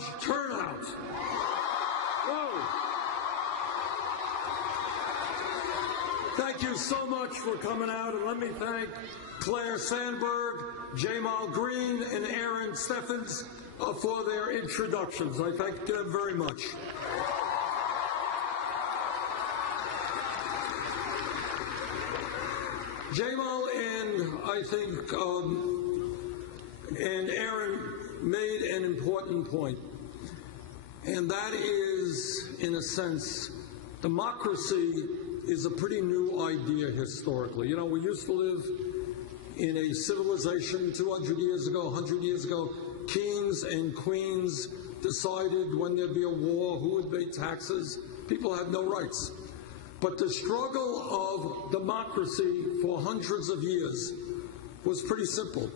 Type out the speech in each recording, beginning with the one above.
large turnout. Whoa. Thank you so much for coming out, and let me thank Claire Sandberg, Jamal Green, and Aaron Steffens for their introductions. I thank them very much. Jamal and I think and Aaron made an important point, and that is, in a sense, democracy is a pretty new idea historically. You know, we used to live in a civilization 200 years ago, 100 years ago. Kings and queens decided when there'd be a war, who would pay taxes. People had no rights. But the struggle of democracy for hundreds of years was pretty simple.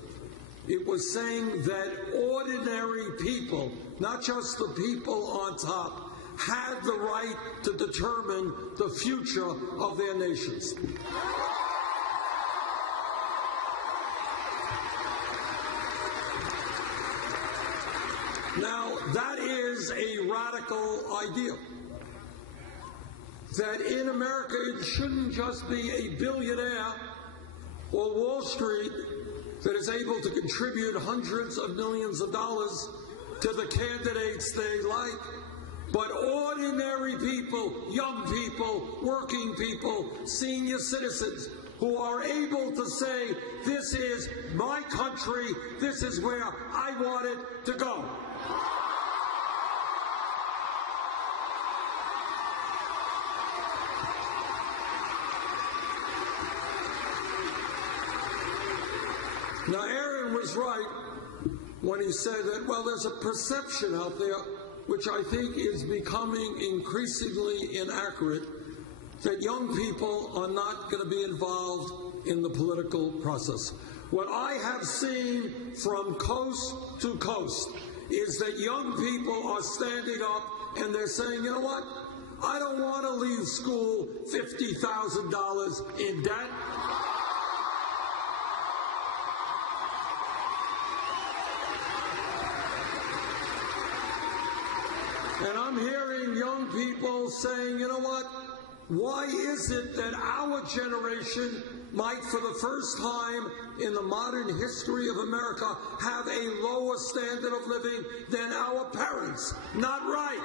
It was saying that ordinary people, not just the people on top, had the right to determine the future of their nations. Now, that is a radical idea. That in America, it shouldn't just be a billionaire or Wall Street that is able to contribute hundreds of millions of dollars to the candidates they like, but ordinary people, young people, working people, senior citizens who are able to say, this is my country, this is where I want it to go. Now, Aaron was right when he said that, well, there's a perception out there, which I think is becoming increasingly inaccurate, that young people are not going to be involved in the political process. What I have seen from coast to coast is that young people are standing up and they're saying, you know what, I don't want to leave school $50,000 in debt. And I'm hearing young people saying, you know what, why is it that our generation might, for the first time in the modern history of America, have a lower standard of living than our parents? Not right.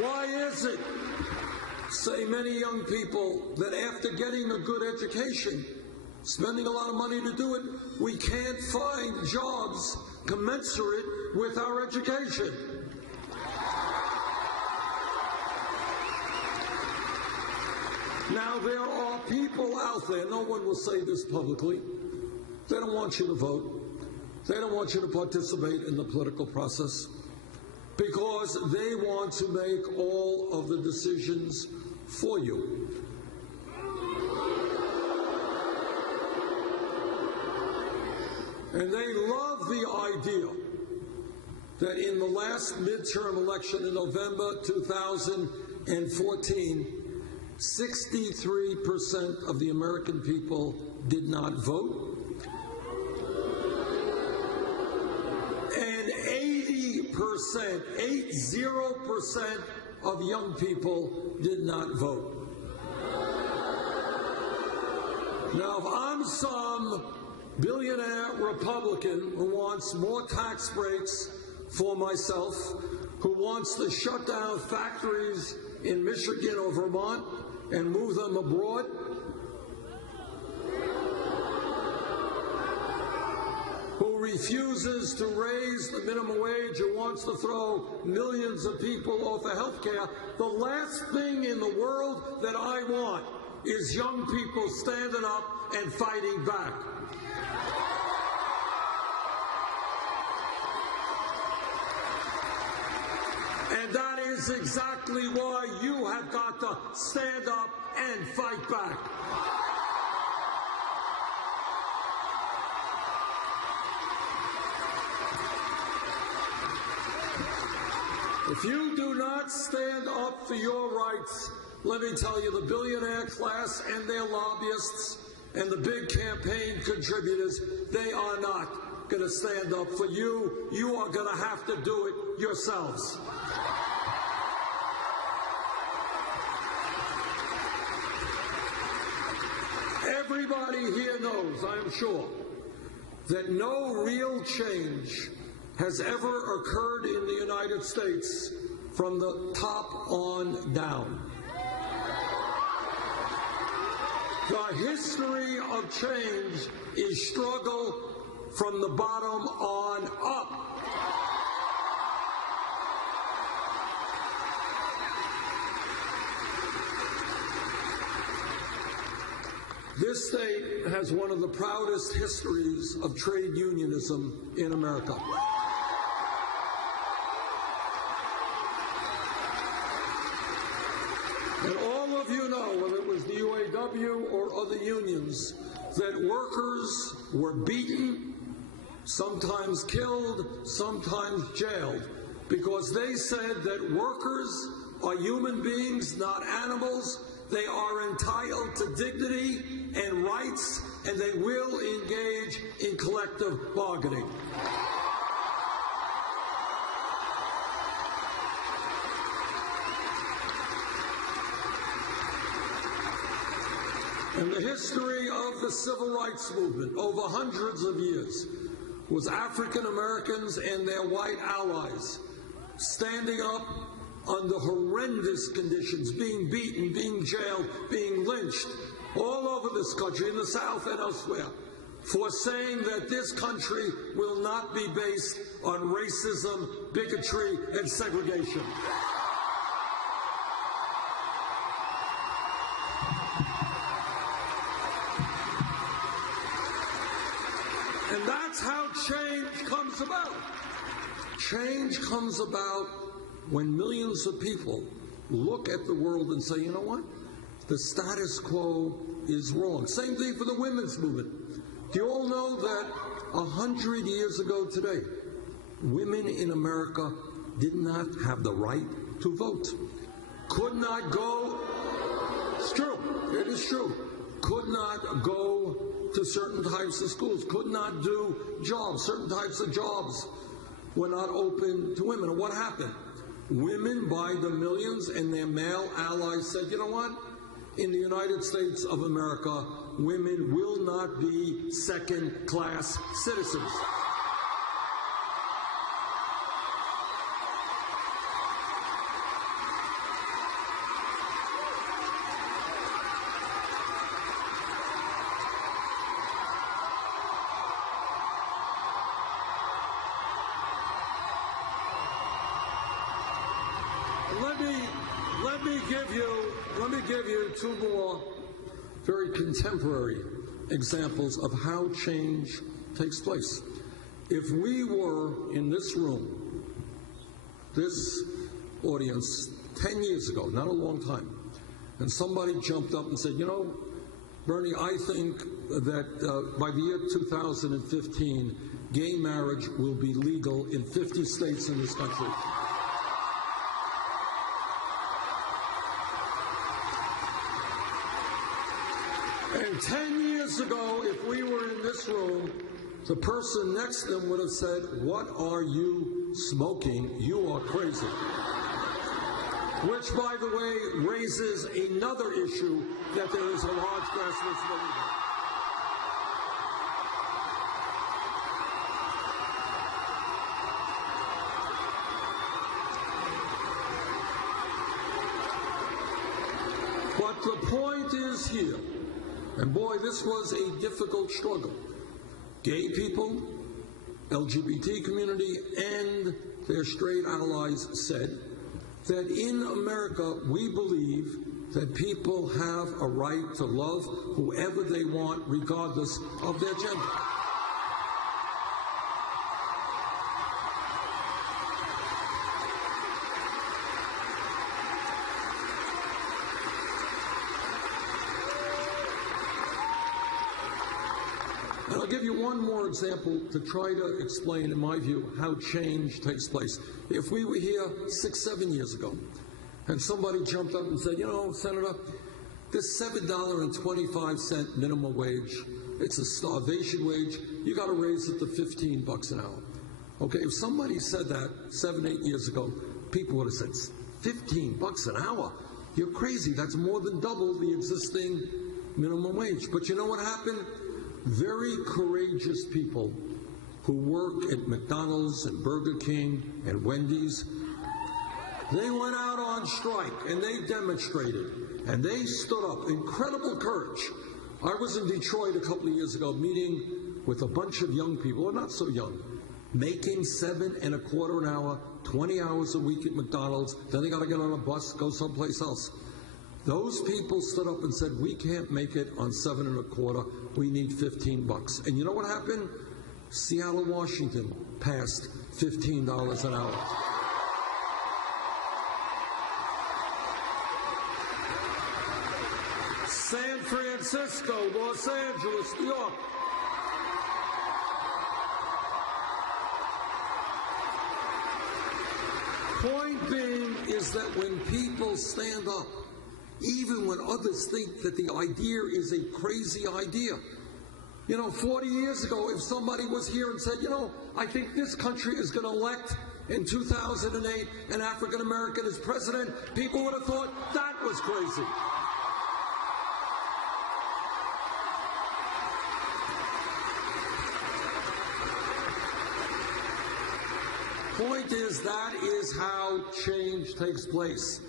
Why is it, say many young people, that after getting a good education, spending a lot of money to do it, we can't find jobs commensurate with our education? Now, there are people out there, no one will say this publicly, they don't want you to vote. They don't want you to participate in the political process because they want to make all of the decisions for you. And they love the idea that in the last midterm election in November 2014, 63% of the American people did not vote, and 80% of young people did not vote. Now, if I'm some billionaire Republican who wants more tax breaks for myself, who wants to shut down factories in Michigan or Vermont and move them abroad, who refuses to raise the minimum wage, who wants to throw millions of people off of health care, the last thing in the world that I want is young people standing up and fighting back. And that is exactly why you have got to stand up and fight back. If you do not stand up for your rights, let me tell you, the billionaire class and their lobbyists and the big campaign contributors, they are not going to stand up for you. You are going to have to do it yourselves. Everybody here knows, I am sure, that no real change has ever occurred in the United States from the top on down. The history of change is struggle from the bottom on up. This state has one of the proudest histories of trade unionism in America. And all of you know, whether it was the UAW or other unions, that workers were beaten, sometimes killed, sometimes jailed, because they said that workers are human beings, not animals. They are entitled to dignity and rights, and they will engage in collective bargaining. And the history of the civil rights movement over hundreds of years was African Americans and their white allies standing up under horrendous conditions, being beaten, being jailed, being lynched all over this country, in the South and elsewhere, for saying that this country will not be based on racism, bigotry, and segregation. And that's how change comes about. Change comes about when millions of people look at the world and say, you know what? The status quo is wrong. Same thing for the women's movement. Do you all know that 100 years ago today, women in America did not have the right to vote? Could not go, it's true, it is true, could not go to certain types of schools, could not do jobs, certain types of jobs were not open to women. And what happened? Women by the millions and their male allies said, you know what? In the United States of America, women will not be second-class citizens. Let me give you two more very contemporary examples of how change takes place. If we were in this room, this audience, 10 years ago, not a long time, and somebody jumped up and said, you know, Bernie, I think that by the year 2015, gay marriage will be legal in 50 states in this country. And 10 years ago, if we were in this room, the person next to them would have said, what are you smoking? You are crazy. Which, by the way, raises another issue that there is a large grassroots movement. But the point is here, and boy, this was a difficult struggle. Gay people, LGBT community, and their straight allies said that in America we believe that people have a right to love whoever they want, regardless of their gender. And I'll give you one more example to try to explain, in my view, how change takes place. If we were here 6, 7 years ago, and somebody jumped up and said, you know, Senator, This $7.25 minimum wage, it's a starvation wage. You got to raise it to $15 an hour. Okay, if somebody said that 7, 8 years ago, people would have said, $15 an hour? You're crazy. That's more than double the existing minimum wage. But you know what happened? Very courageous people who work at McDonald's and Burger King and Wendy's, they went out on strike and they demonstrated and they stood up. Incredible courage. I was in Detroit a couple of years ago meeting with a bunch of young people, or not so young, making $7.25 an hour, 20 hours a week at McDonald's. Then they got to get on a bus, go someplace else. Those people stood up and said, we can't make it on $7.25. We need $15. And you know what happened? Seattle, Washington passed $15 an hour. San Francisco, Los Angeles, New York. Point being is that when people stand up, even when others think that the idea is a crazy idea. You know, 40 years ago, if somebody was here and said, you know, I think this country is going to elect in 2008 an African American as president, people would have thought that was crazy. Point is, that is how change takes place.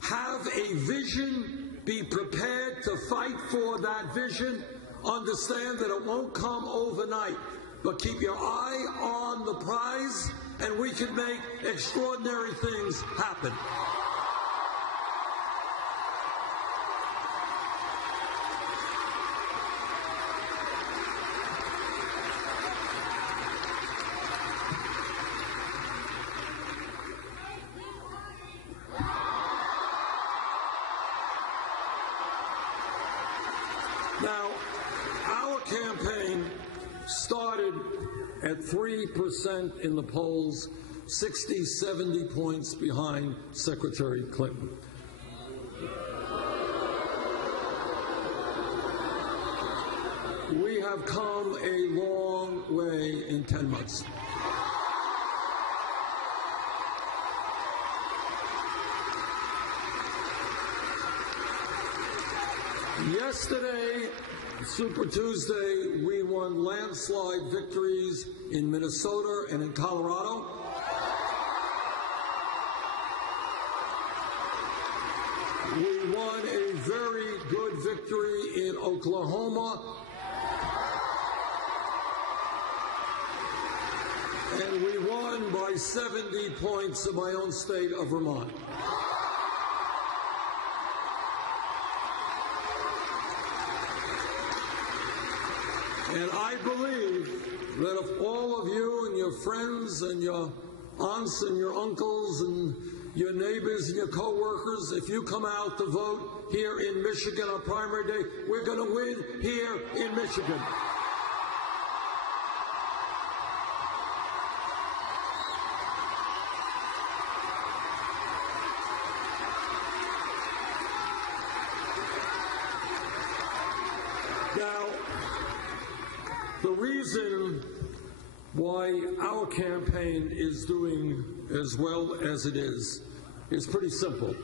Have a vision, be prepared to fight for that vision, understand that it won't come overnight, but keep your eye on the prize and we can make extraordinary things happen. Now, our campaign started at 3% in the polls, 60, 70 points behind Secretary Clinton. We have come a long way in 10 months. Yesterday, Super Tuesday, we won landslide victories in Minnesota and in Colorado. We won a very good victory in Oklahoma. And we won by 70 points in my own state of Vermont. And I believe that if all of you and your friends and your aunts and your uncles and your neighbors and your co-workers, if you come out to vote here in Michigan on primary day, we're going to win here in Michigan. Now, the reason why our campaign is doing as well as it is pretty simple.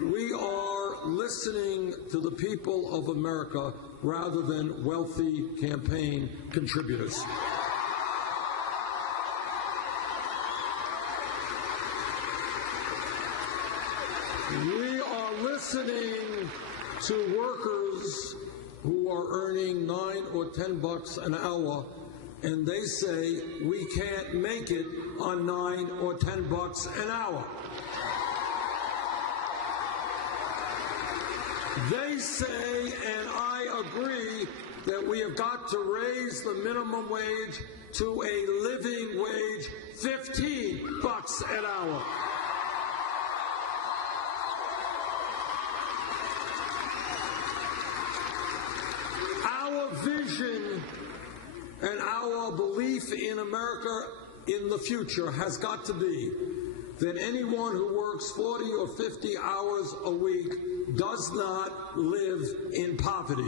We are listening to the people of America rather than wealthy campaign contributors. We are listening to workers who are earning $9 or $10 an hour, and they say we can't make it on $9 or $10 an hour. They say, and I agree, that we have got to raise the minimum wage to a living wage, $15 an hour. Our vision and our belief in America in the future has got to be that anyone who works 40 or 50 hours a week does not live in poverty.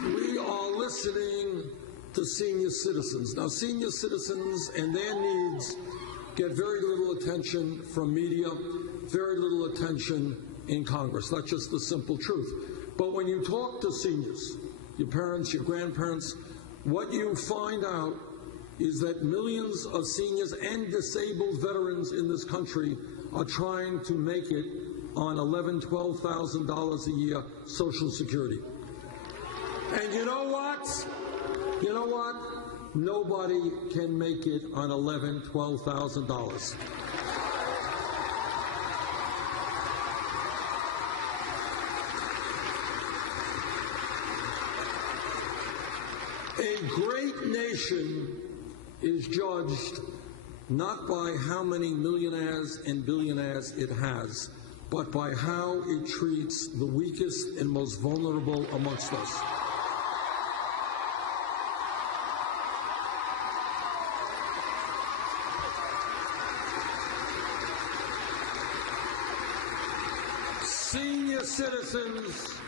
We are listening to senior citizens. Now, senior citizens and their needs get very little attention from media, very little attention in Congress. That's just the simple truth. But when you talk to seniors, your parents, your grandparents, what you find out is that millions of seniors and disabled veterans in this country are trying to make it on $11,000, $12,000 a year Social Security. And you know what? You know what? Nobody can make it on $11,000, $12,000. A great nation is judged not by how many millionaires and billionaires it has, but by how it treats the weakest and most vulnerable amongst us. Senior citizens,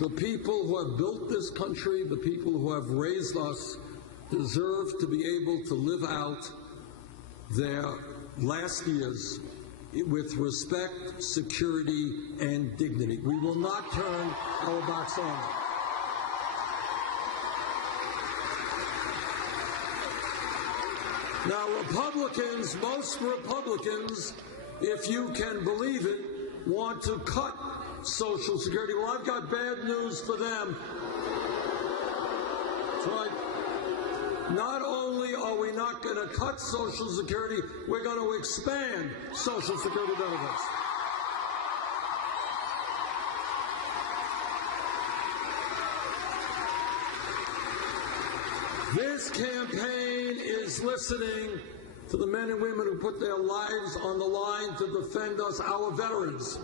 the people who have built this country, the people who have raised us, deserve to be able to live out their last years with respect, security, and dignity. We will not turn our backs on them. Now, Republicans, most Republicans, if you can believe it, want to cut Social Security. Well, I've got bad news for them. That's right. Not only are we not going to cut Social Security, we're going to expand Social Security benefits. This campaign is listening to the men and women who put their lives on the line to defend us, our veterans.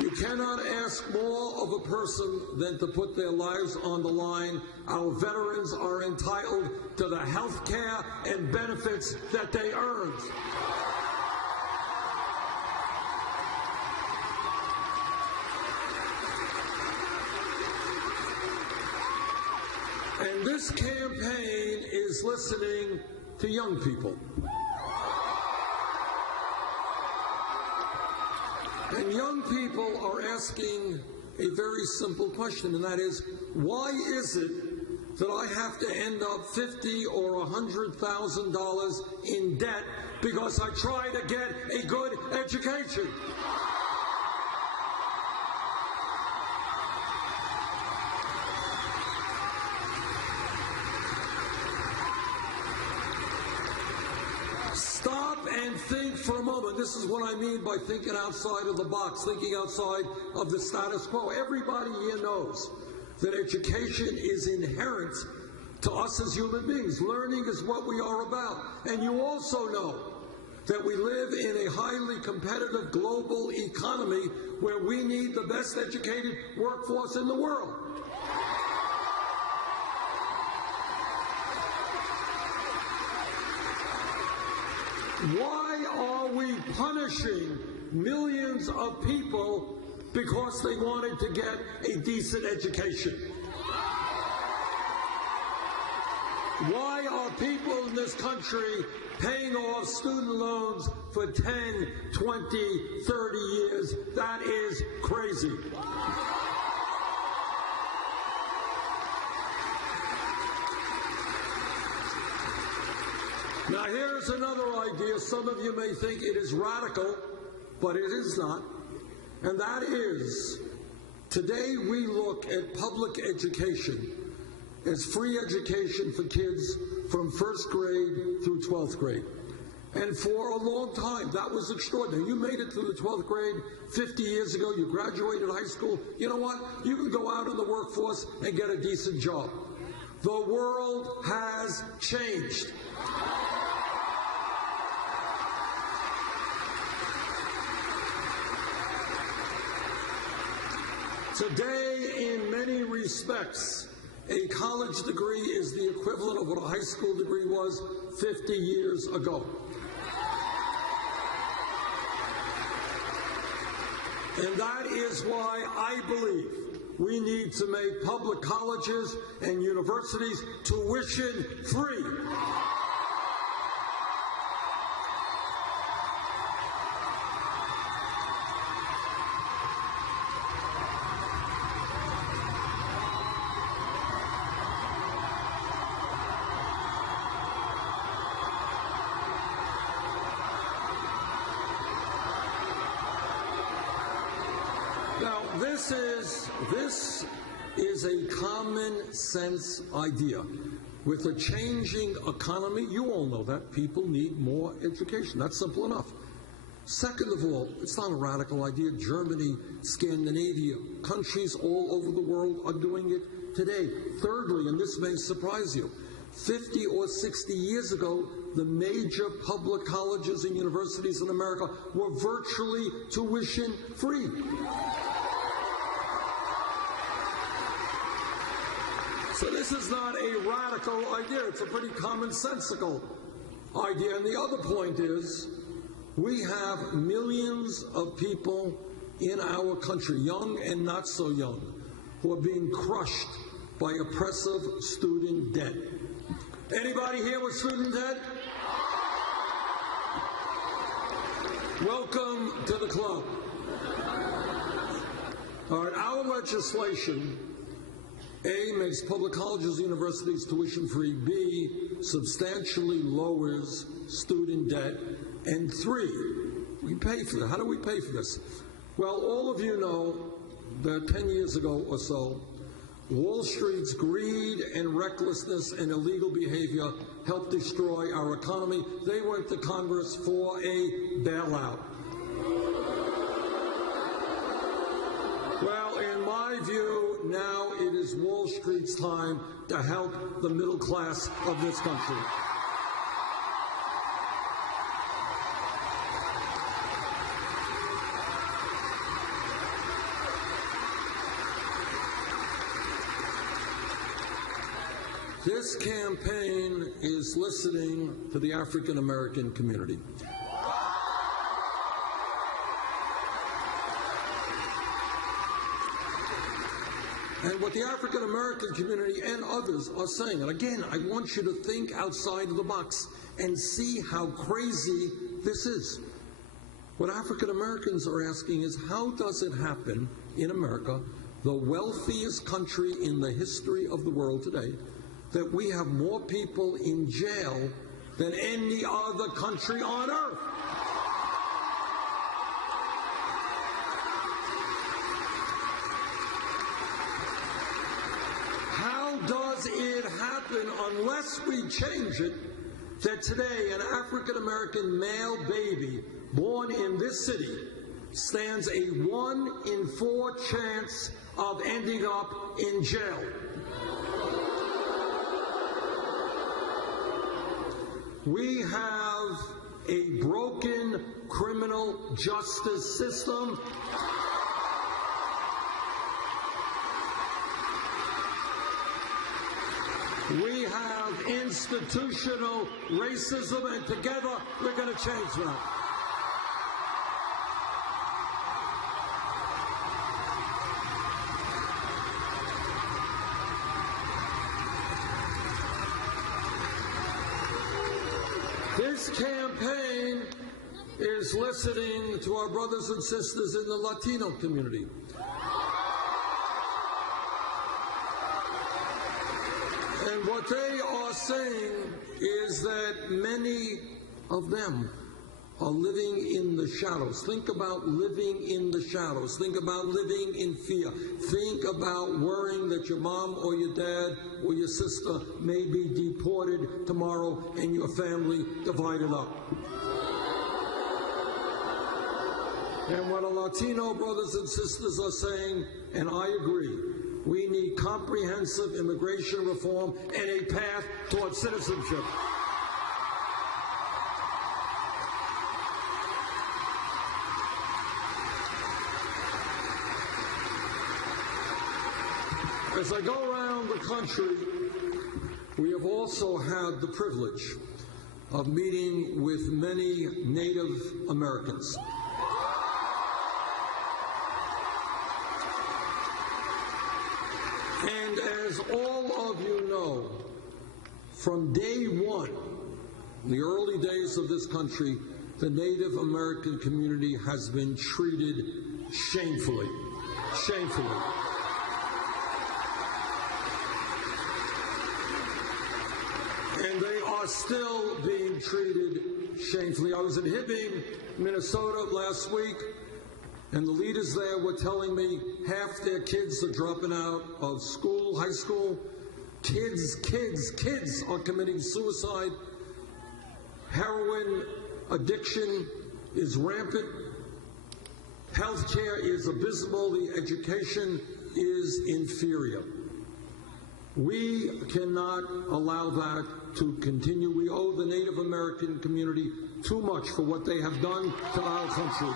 You cannot ask more of a person than to put their lives on the line. Our veterans are entitled to the health care and benefits that they earned. And this campaign is listening to young people. And young people are asking a very simple question, and that is, why is it that I have to end up $50,000 or $100,000 in debt because I try to get a good education? Stop and think for a moment. This is what I mean by thinking outside of the box, thinking outside of the status quo. Everybody here knows that education is inherent to us as human beings. Learning is what we are about. And you also know that we live in a highly competitive global economy where we need the best educated workforce in the world. Why are we punishing millions of people because they wanted to get a decent education? Why are people in this country paying off student loans for 10, 20, 30 years? That is crazy. Now, here's another idea. Some of you may think it is radical, but it is not. And that is, today we look at public education as free education for kids from first grade through 12th grade. And for a long time, that was extraordinary. You made it through the 12th grade 50 years ago. You graduated high school. You know what? You can go out in the workforce and get a decent job. The world has changed. Today, in many respects, a college degree is the equivalent of what a high school degree was 50 years ago. And that is why I believe we need to make public colleges and universities tuition free. Now, this is a common sense idea. With a changing economy, you all know that people need more education. That's simple enough. Second of all, it's not a radical idea. Germany, Scandinavia, countries all over the world are doing it today. Thirdly, and this may surprise you, 50 or 60 years ago, the major public colleges and universities in America were virtually tuition free. So this is not a radical idea. It's a pretty commonsensical idea. And the other point is, we have millions of people in our country, young and not so young, who are being crushed by oppressive student debt. Anybody here with student debt? Welcome to the club. All right, our legislation, A, makes public colleges and universities tuition-free, B, substantially lowers student debt, and 3, we pay for it. How do we pay for this? Well, all of you know that 10 years ago or so, Wall Street's greed and recklessness and illegal behavior helped destroy our economy. They went to Congress for a bailout. Well, in my view, now it is Wall Street's time to help the middle class of this country. This campaign is listening to the African American community. And what the African American community and others are saying, and again, I want you to think outside of the box and see how crazy this is. What African Americans are asking is, how does it happen in America, the wealthiest country in the history of the world today, that we have more people in jail than any other country on earth? How does it happen, unless we change it, that today an African-American male baby born in this city stands a 1 in 4 chance of ending up in jail? We have a broken criminal justice system. We have institutional racism, and together we're going to change that. This campaign is listening to our brothers and sisters in the Latino community. And what they are saying is that many of them are living in the shadows. Think about living in the shadows. Think about living in fear. Think about worrying that your mom or your dad or your sister may be deported tomorrow and your family divided up. And what our Latino brothers and sisters are saying, and I agree, we need comprehensive immigration reform and a path towards citizenship. As I go around the country, we have also had the privilege of meeting with many Native Americans. And as all of you know, from day one, in the early days of this country, the Native American community has been treated shamefully. Shamefully. And they are still being treated shamefully. I was in Hibbing, Minnesota last week, and the leaders there were telling me half their kids are dropping out of school, high school. Kids are committing suicide. Heroin addiction is rampant. Healthcare is abysmal. The education is inferior. We cannot allow that to continue. We owe the Native American community too much for what they have done to our country.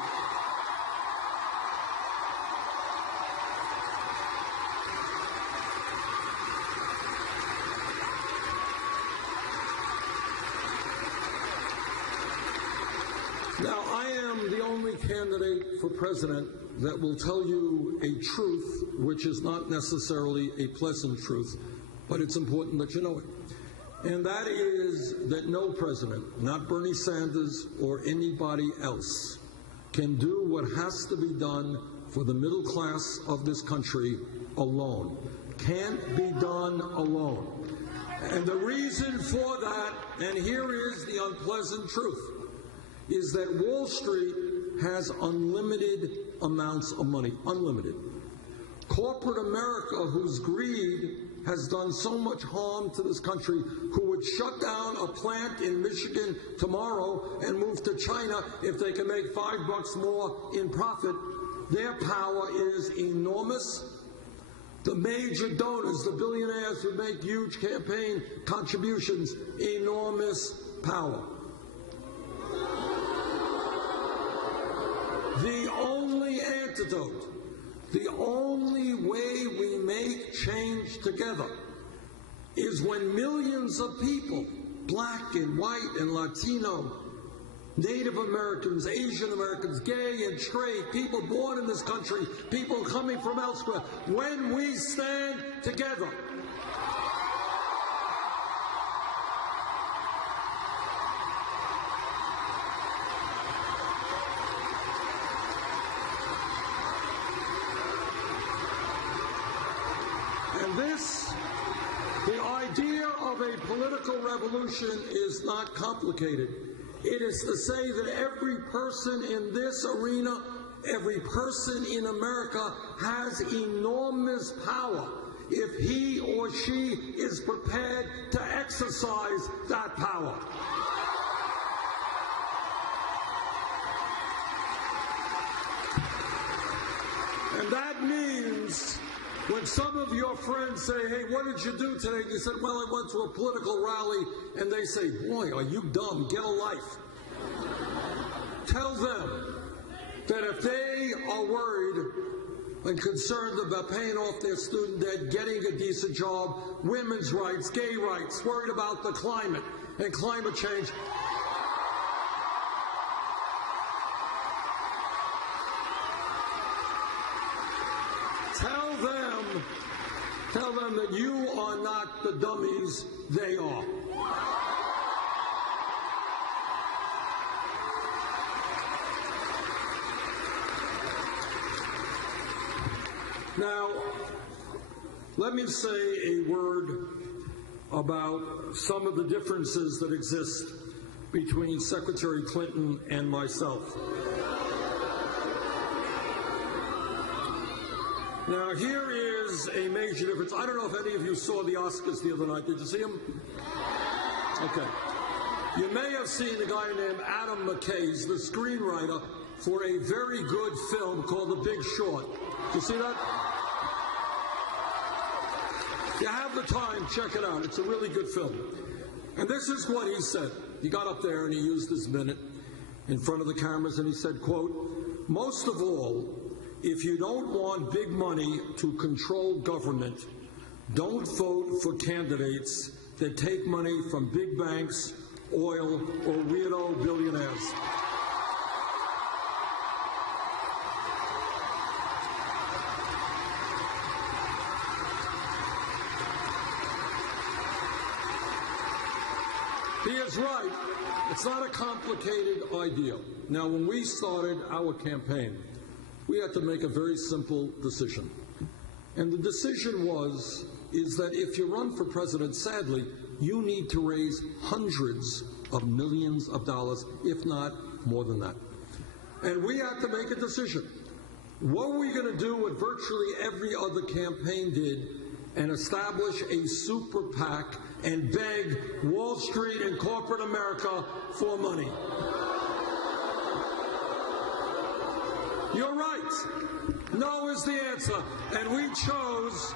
Now, I am the only candidate for president that will tell you a truth which is not necessarily a pleasant truth, but it's important that you know it. And that is that no president, not Bernie Sanders or anybody else, can do what has to be done for the middle class of this country alone. Can't be done alone. And the reason for that, and here is the unpleasant truth, is that Wall Street has unlimited amounts of money, unlimited. Corporate America, whose greed has done so much harm to this country, who would shut down a plant in Michigan tomorrow and move to China if they can make $5 more in profit, their power is enormous. The major donors, the billionaires who make huge campaign contributions, enormous power. The only antidote, the only way we make change together is when millions of people, black and white and Latino, Native Americans, Asian Americans, gay and straight, people born in this country, people coming from elsewhere, when we stand together. The idea of a political revolution is not complicated. It is to say that every person in this arena, every person in America has enormous power if he or she is prepared to exercise that power. And that means when some of your friends say, hey, what did you do today? And you said, well, I went to a political rally. And they say, boy, are you dumb? Get a life. Tell them that if they are worried and concerned about paying off their student debt, getting a decent job, women's rights, gay rights, worried about the climate and climate change, tell them that you are not the dummies they are. Now, let me say a word about some of the differences that exist between Secretary Clinton and myself. Now, here is a major difference. I don't know if any of you saw the Oscars the other night. Did you see them? Okay. You may have seen a guy named Adam McKay, he's the screenwriter for a very good film called The Big Short. Did you see that? If you have the time, check it out. It's a really good film. And this is what he said. He got up there and he used his minute in front of the cameras and he said, quote, most of all, if you don't want big money to control government, Don't vote for candidates that take money from big banks, oil, or weirdo billionaires. He is right. It's not a complicated idea. Now, when we started our campaign, we had to make a very simple decision. And the decision is that if you run for president, sadly, you need to raise hundreds of millions of dollars, if not more than that. And we had to make a decision. What are we going to do what virtually every other campaign did and establish a super PAC and beg Wall Street and corporate America for money? You're right. No is the answer. And we chose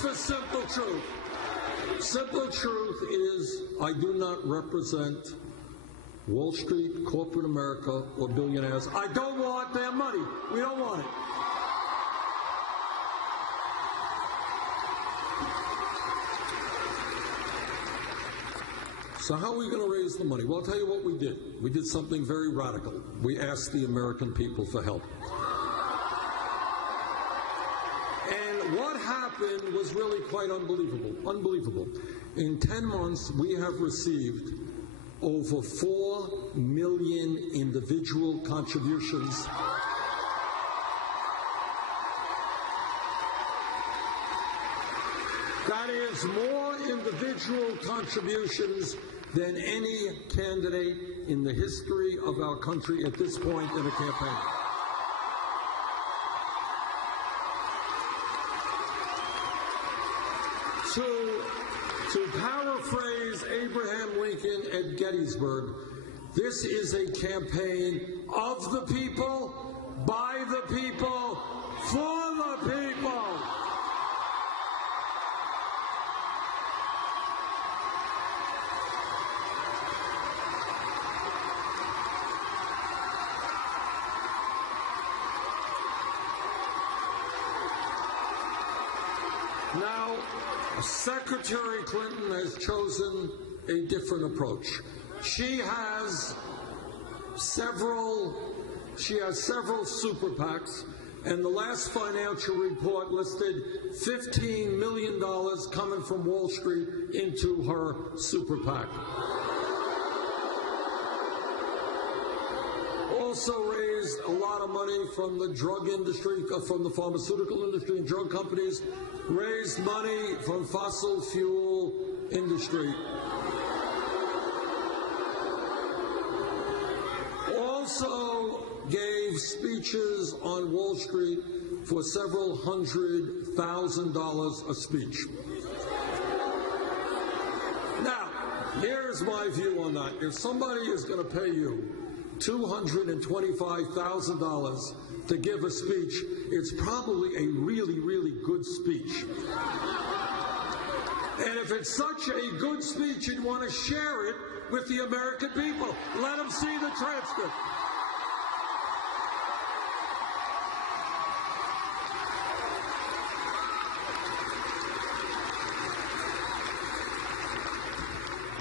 the simple truth. Simple truth is I do not represent Wall Street, corporate America, or billionaires. I don't want their money. We don't want it. So how are we going to raise the money? Well, I'll tell you what we did. We did something very radical. We asked the American people for help. What happened was really quite unbelievable. Unbelievable. In 10 months, we have received over 4 million individual contributions. That is more individual contributions than any candidate in the history of our country at this point in a campaign. To paraphrase Abraham Lincoln at Gettysburg, this is a campaign of the people, by the people, for the people. Now, Secretary Clinton has chosen a different approach. She has several super PACs, and the last financial report listed $15 million coming from Wall Street into her super PAC. Also raised a lot of money from the drug industry, from the pharmaceutical industry and drug companies, raised money from fossil fuel industry. Also gave speeches on Wall Street for several $100,000 a speech. Now, here's my view on that. If somebody is going to pay you $225,000 to give a speech, it's probably a really, really good speech. And if it's such a good speech, you'd want to share it with the American people. Let them see the transcript.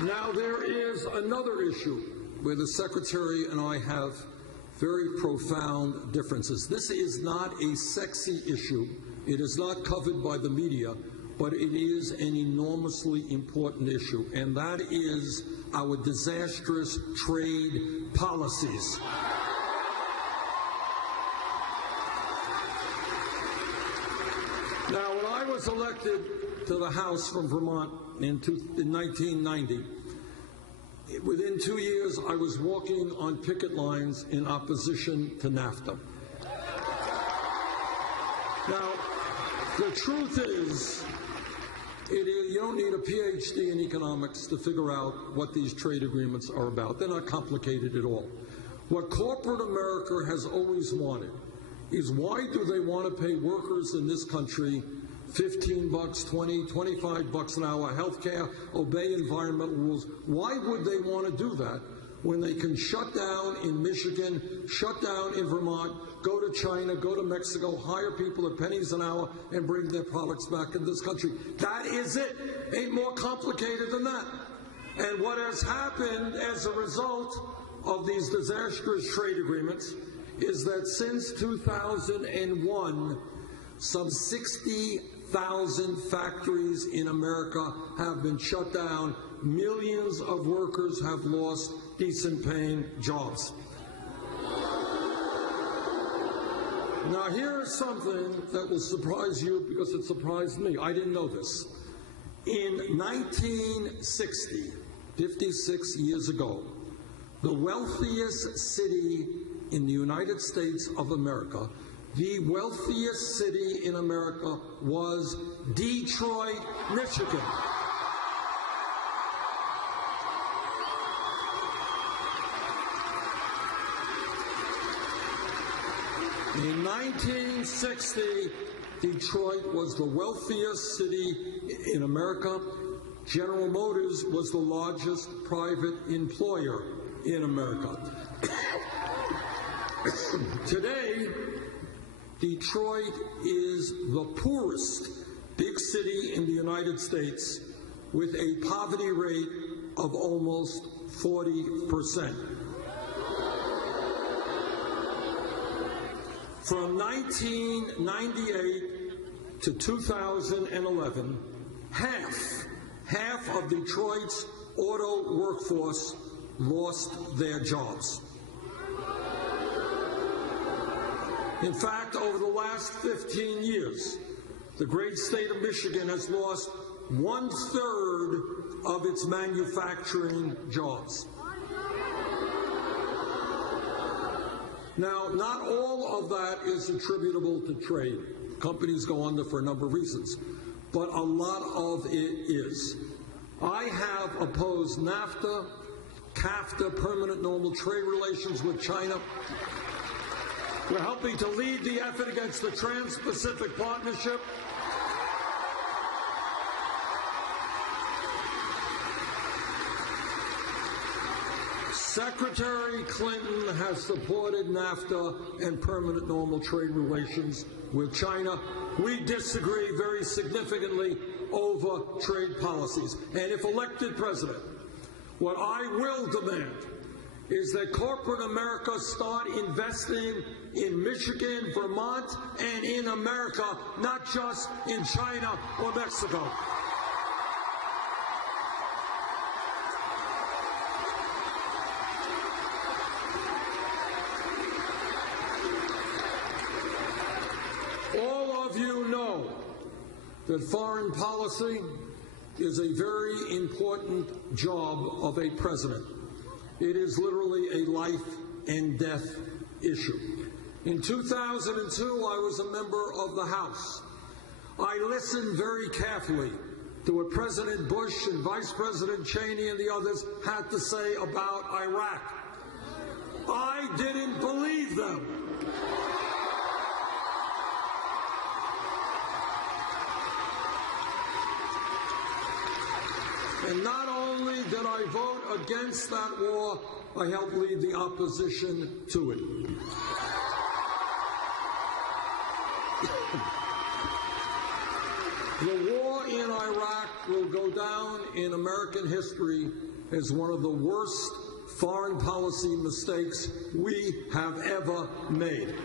Now, there is another issue where the Secretary and I have very profound differences. This is not a sexy issue. It is not covered by the media, but it is an enormously important issue, and that is our disastrous trade policies. Now, when I was elected to the House from Vermont in 1990, within 2 years, I was walking on picket lines in opposition to NAFTA. Now, the truth is, you don't need a PhD in economics to figure out what these trade agreements are about. They're not complicated at all. What corporate America has always wanted is, why do they want to pay workers in this country 15 bucks, 20, 25 bucks an hour, health care, obey environmental rules. Why would they want to do that when they can shut down in Michigan, shut down in Vermont, go to China, go to Mexico, hire people at pennies an hour, and bring their products back in this country? That is it. Ain't more complicated than that. And what has happened as a result of these disastrous trade agreements is that since 2001, some 60,000 factories in America have been shut down. Millions of workers have lost decent paying jobs. Now, here's something that will surprise you because it surprised me. I didn't know this. In 1960, 56 years ago, the wealthiest city in the United States of America, the wealthiest city in America was Detroit, Michigan. In 1960, Detroit was the wealthiest city in America. General Motors was the largest private employer in America. Today, Detroit is the poorest big city in the United States with a poverty rate of almost 40%. From 1998 to 2011, half of Detroit's auto workforce lost their jobs. In fact, over the last 15 years, the great state of Michigan has lost 1/3 of its manufacturing jobs. Now, not all of that is attributable to trade. Companies go under for a number of reasons, but a lot of it is. I have opposed NAFTA, CAFTA, permanent normal trade relations with China. We're helping to lead the effort against the Trans-Pacific Partnership. Secretary Clinton has supported NAFTA and permanent normal trade relations with China. We disagree very significantly over trade policies. And if elected president, what I will demand is that corporate America start investing in Michigan, Vermont, and in America, not just in China or Mexico. All of you know that foreign policy is a very important job of a president. It is literally a life and death issue. In 2002, I was a member of the House. I listened very carefully to what President Bush and Vice President Cheney and the others had to say about Iraq. I didn't believe them. And not only did I vote against that war, I helped lead the opposition to it. The war in Iraq will go down in American history as one of the worst foreign policy mistakes we have ever made.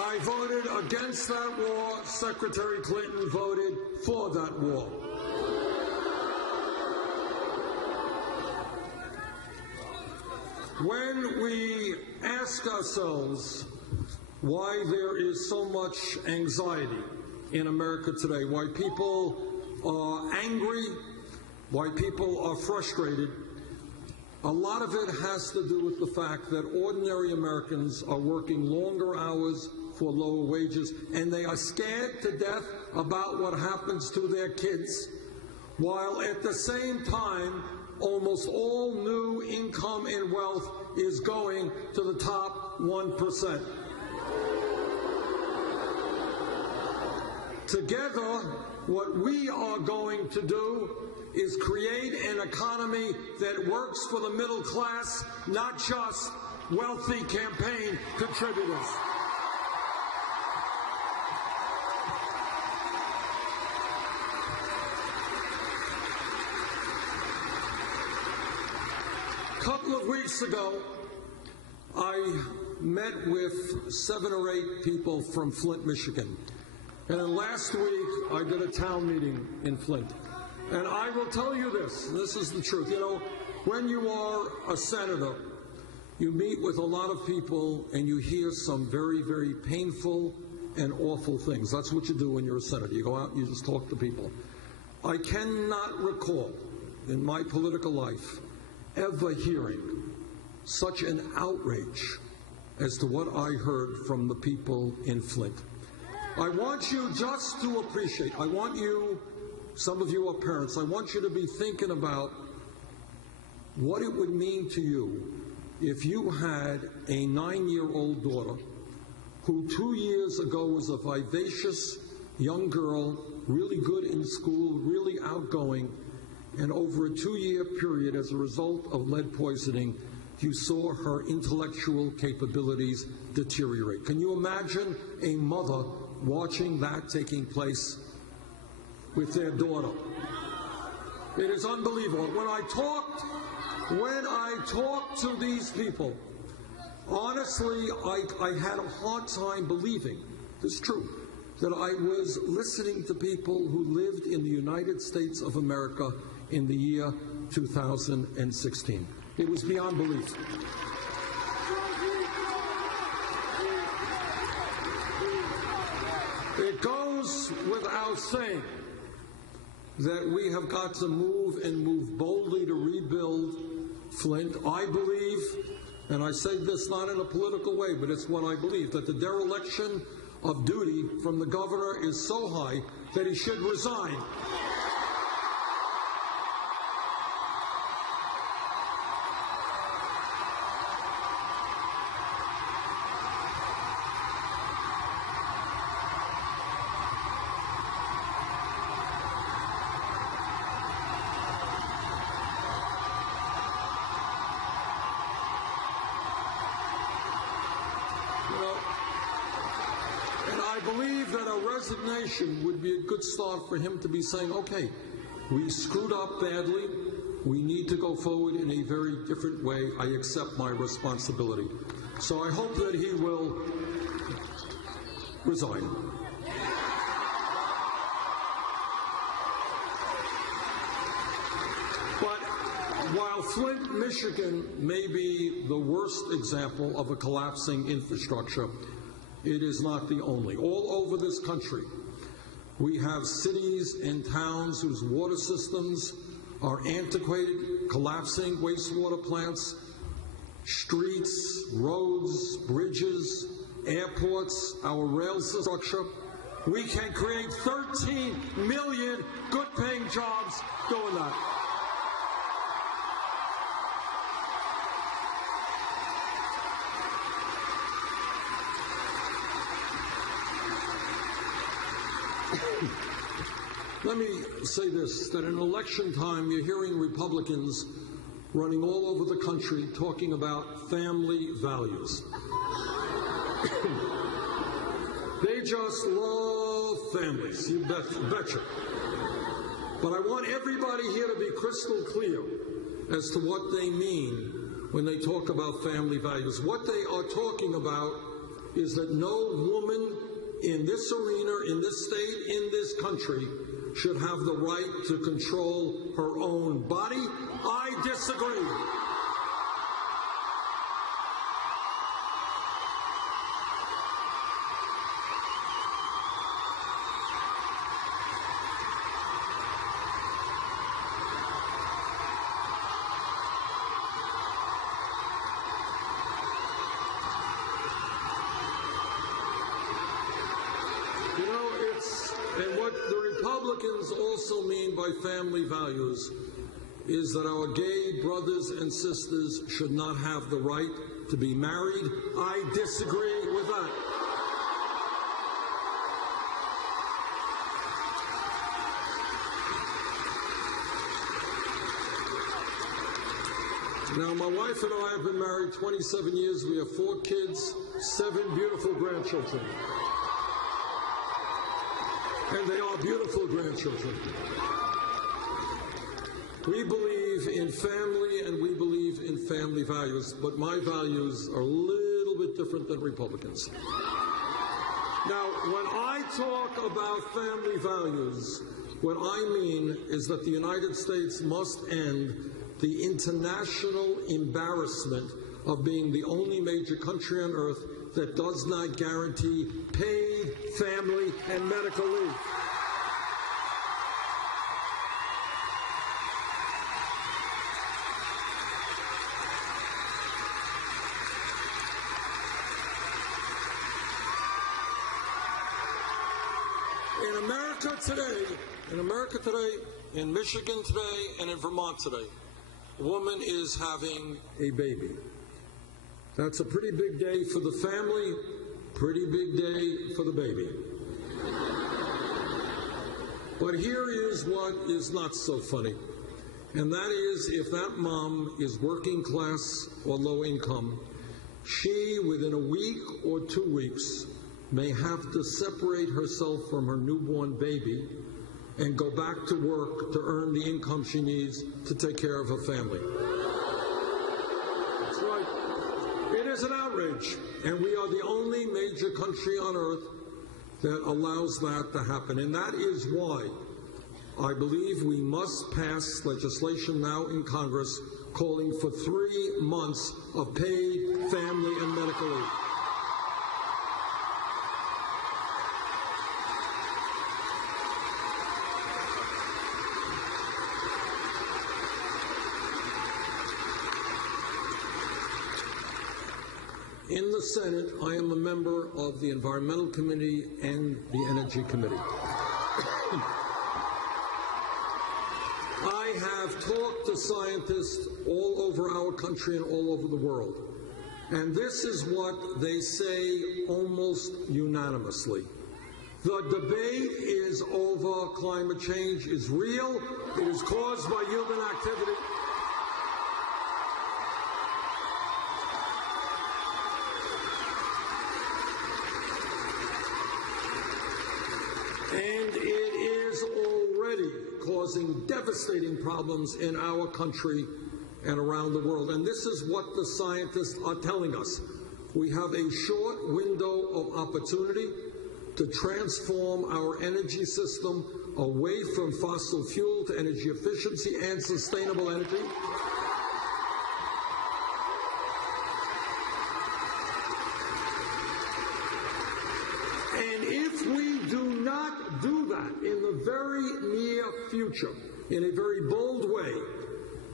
I voted against that war. Secretary Clinton voted for that war. When we ask ourselves why there is so much anxiety in America today, why people are angry, why people are frustrated, a lot of it has to do with the fact that ordinary Americans are working longer hours for lower wages, and they are scared to death about what happens to their kids, while at the same time, almost all new income and wealth is going to the top 1%. Together, what we are going to do is create an economy that works for the middle class, not just wealthy campaign contributors. A couple of weeks ago, I met with 7 or 8 people from Flint, Michigan. And then last week, I did a town meeting in Flint. And I will tell you this is the truth. You know, when you are a senator, you meet with a lot of people and you hear some very, very painful and awful things. That's what you do when you're a senator. You go out and you just talk to people. I cannot recall in my political life ever hearing such an outrage as to what I heard from the people in Flint. I want you just to appreciate, I want you, some of you are parents, I want you to be thinking about what it would mean to you if you had a 9-year-old daughter who 2 years ago was a vivacious young girl, really good in school, really outgoing, and over a 2-year period as a result of lead poisoning, you saw her intellectual capabilities deteriorate. Can you imagine a mother watching that taking place with their daughter? It is unbelievable. When I talked to these people, honestly, I had a hard time believing, this is true, that I was listening to people who lived in the United States of America in the year 2016. It was beyond belief. It goes without saying that we have got to move and move boldly to rebuild Flint. I believe, and I say this not in a political way, but it's what I believe, that the dereliction of duty from the governor is so high that he should resign. I believe that a resignation would be a good start for him to be saying, okay, we screwed up badly. We need to go forward in a very different way. I accept my responsibility. So I hope that he will resign. But while Flint, Michigan may be the worst example of a collapsing infrastructure, it is not the only. All over this country, we have cities and towns whose water systems are antiquated, collapsing wastewater plants, streets, roads, bridges, airports, our rail structure. We can create 13 million good-paying jobs doing that. Let me say this, that in election time, you're hearing Republicans running all over the country talking about family values. They just love families, you betcha. But I want everybody here to be crystal clear as to what they mean when they talk about family values. What they are talking about is that no woman in this arena, in this state, in this country, should have the right to control her own body. I disagree. And what the Republicans also mean by family values is that our gay brothers and sisters should not have the right to be married. I disagree with that. Now, my wife and I have been married 27 years. We have 4 kids, 7 beautiful grandchildren. And they are beautiful grandchildren. We believe in family and we believe in family values, but my values are a little bit different than Republicans. Now, when I talk about family values, what I mean is that the United States must end the international embarrassment of being the only major country on earth that does not guarantee paid family and medical leave. In America today, in Michigan today, and in Vermont today, a woman is having a baby. That's a pretty big day for the family, pretty big day for the baby. But here is what is not so funny, and that is if that mom is working class or low income, she, within a week or 2 weeks, may have to separate herself from her newborn baby and go back to work to earn the income she needs to take care of her family. That's right. It is an outrage, and we are the only major country on earth that allows that to happen. And that is why I believe we must pass legislation now in Congress calling for 3 months of paid family and medical leave. In the Senate, I am a member of the Environmental Committee and the Energy Committee. I have talked to scientists all over our country and all over the world, and this is what they say almost unanimously. The debate is over. Climate change is real. It is caused by human activity. And it is already causing devastating problems in our country and around the world. And this is what the scientists are telling us. We have a short window of opportunity to transform our energy system away from fossil fuel to energy efficiency and sustainable energy. And if we do not do that in the very near future, in a very bold way,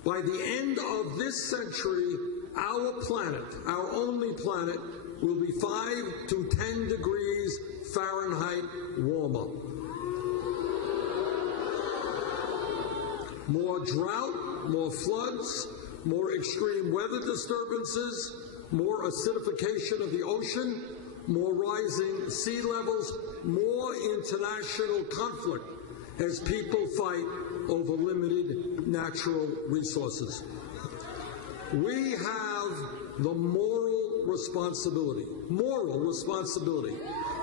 by the end of this century, our planet, our only planet, will be 5 to 10 degrees Fahrenheit warmer. More drought, more floods, more extreme weather disturbances, more acidification of the ocean, more rising sea levels, more international conflict as people fight over limited natural resources. We have the moral responsibility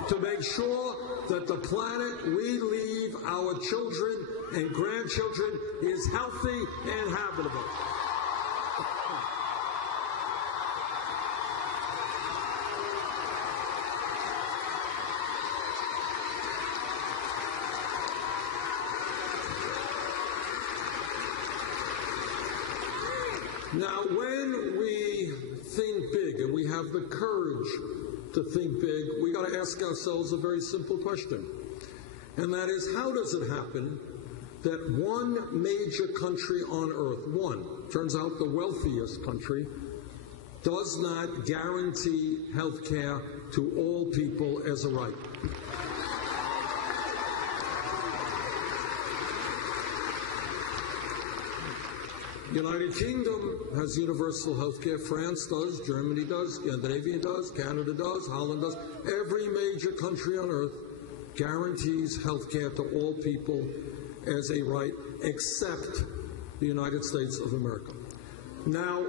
to make sure that the planet we leave our children and grandchildren is healthy and habitable. Now, when we think big, and we have the courage to think big, we got to ask ourselves a very simple question. And that is, how does it happen that one major country on earth, turns out the wealthiest country, does not guarantee health care to all people as a right? United Kingdom has universal health care. France does, Germany does, Scandinavia does, Canada does, Holland does. Every major country on earth guarantees health care to all people as a right, except the United States of America. Now,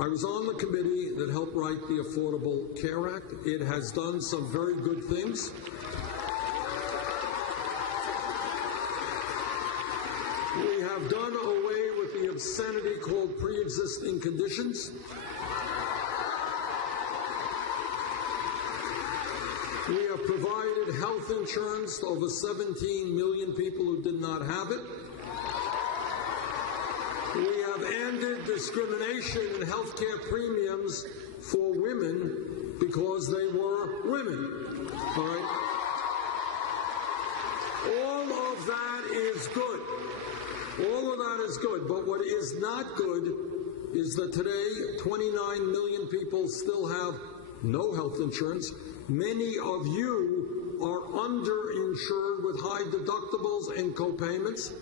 I was on the committee that helped write the Affordable Care Act. It has done some very good things. We have done away with the obscenity called pre-existing conditions. We have provided health insurance to over 17 million people who did not have it. We have ended discrimination in health care premiums for women because they were women. All right? All of that is good. All of that is good. But what is not good is that today 29 million people still have no health insurance. Many of you are underinsured with high deductibles and copayments.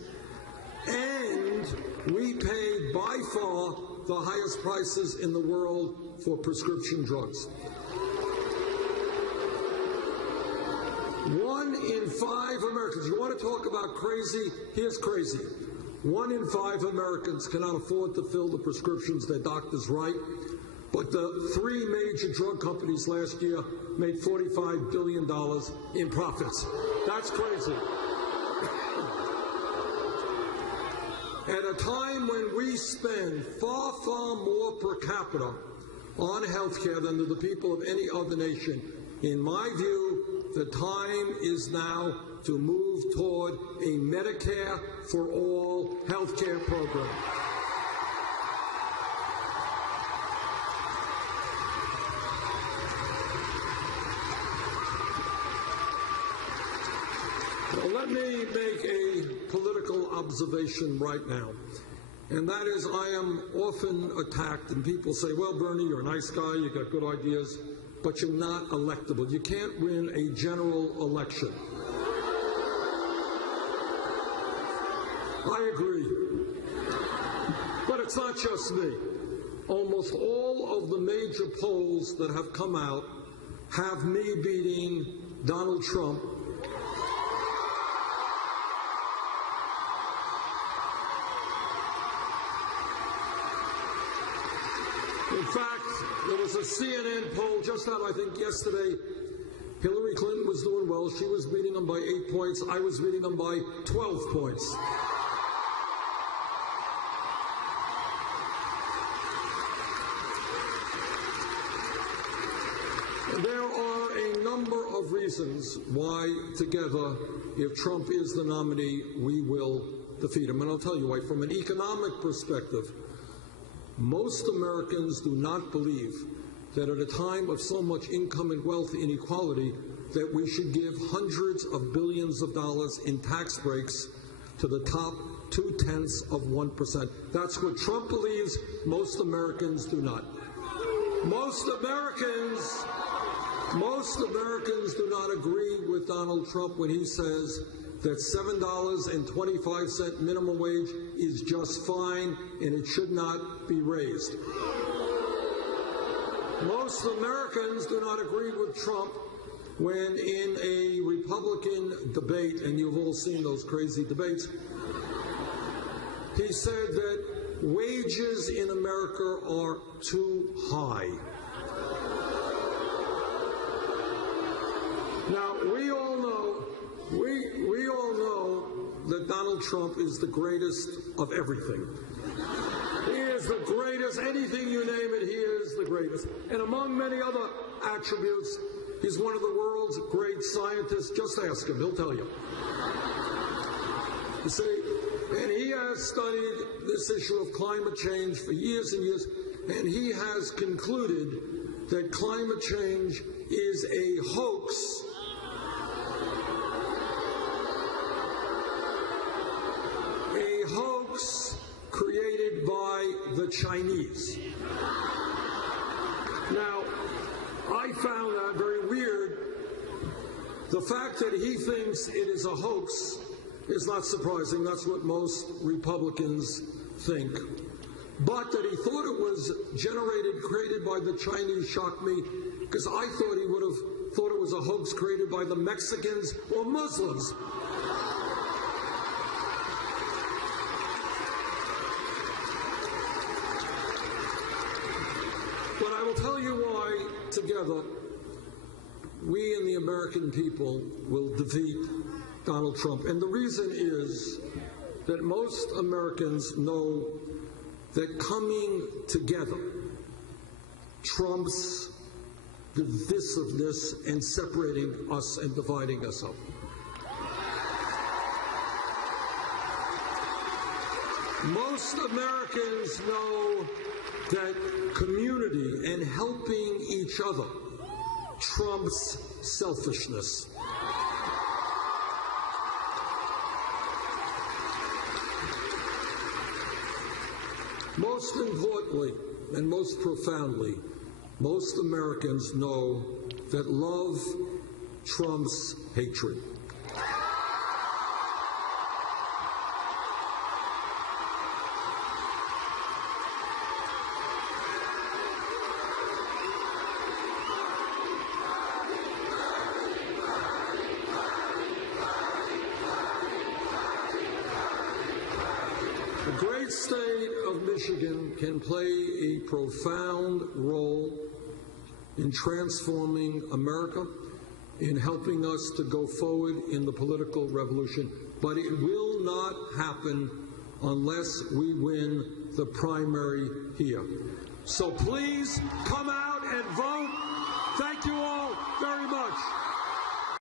And we pay by far the highest prices in the world for prescription drugs. 1 in 5 Americans, you want to talk about crazy? Here's crazy. 1 in 5 Americans cannot afford to fill the prescriptions their doctors write. But the 3 major drug companies last year made $45 billion in profits. That's crazy. At a time when we spend far, far more per capita on health care than the people of any other nation, in my view, the time is now to move toward a Medicare for all health care program. Let me make a political observation right now, and that is I am often attacked, and people say, well, Bernie, you're a nice guy, you got good ideas, but you're not electable. You can't win a general election. I agree. But it's not just me. Almost all of the major polls that have come out have me beating Donald Trump. In fact, there was a CNN poll just out, I think, yesterday. Hillary Clinton was doing well. She was beating him by 8 points. I was beating him by 12 points. There are a number of reasons why, together, if Trump is the nominee, we will defeat him. And I'll tell you why. From an economic perspective, most Americans do not believe that at a time of so much income and wealth inequality that we should give hundreds of billions of dollars in tax breaks to the top 0.2%. That's what Trump believes. Most Americans do not. Most Americans do not agree with Donald Trump when he says that $7.25 minimum wage is just fine and it should not be raised. Most Americans do not agree with Trump when in a Republican debate, and you've all seen those crazy debates, he said that wages in America are too high. Now, we all know that Donald Trump is the greatest of everything. He is the greatest. Anything you name it, he is the greatest. And among many other attributes, he's one of the world's great scientists. Just ask him, he'll tell you. You see, and he has studied this issue of climate change for years and years, and he has concluded that climate change is a hoax. Created by the Chinese. Now, I found that very weird. The fact that he thinks it is a hoax is not surprising. That's what most Republicans think. But that he thought it was created by the Chinese shocked me, because I thought he would have thought it was a hoax created by the Mexicans or Muslims. tell you why, together, we and the American people will defeat Donald Trump. And the reason is that most Americans know that coming together trumps divisiveness and separating us and dividing us up. Most Americans know that community and helping each other trumps selfishness. Most importantly and most profoundly, most Americans know that love trumps hatred. The great state of Michigan can play a profound role in transforming America, in helping us to go forward in the political revolution. But it will not happen unless we win the primary here. So please come out and vote. Thank you all very much.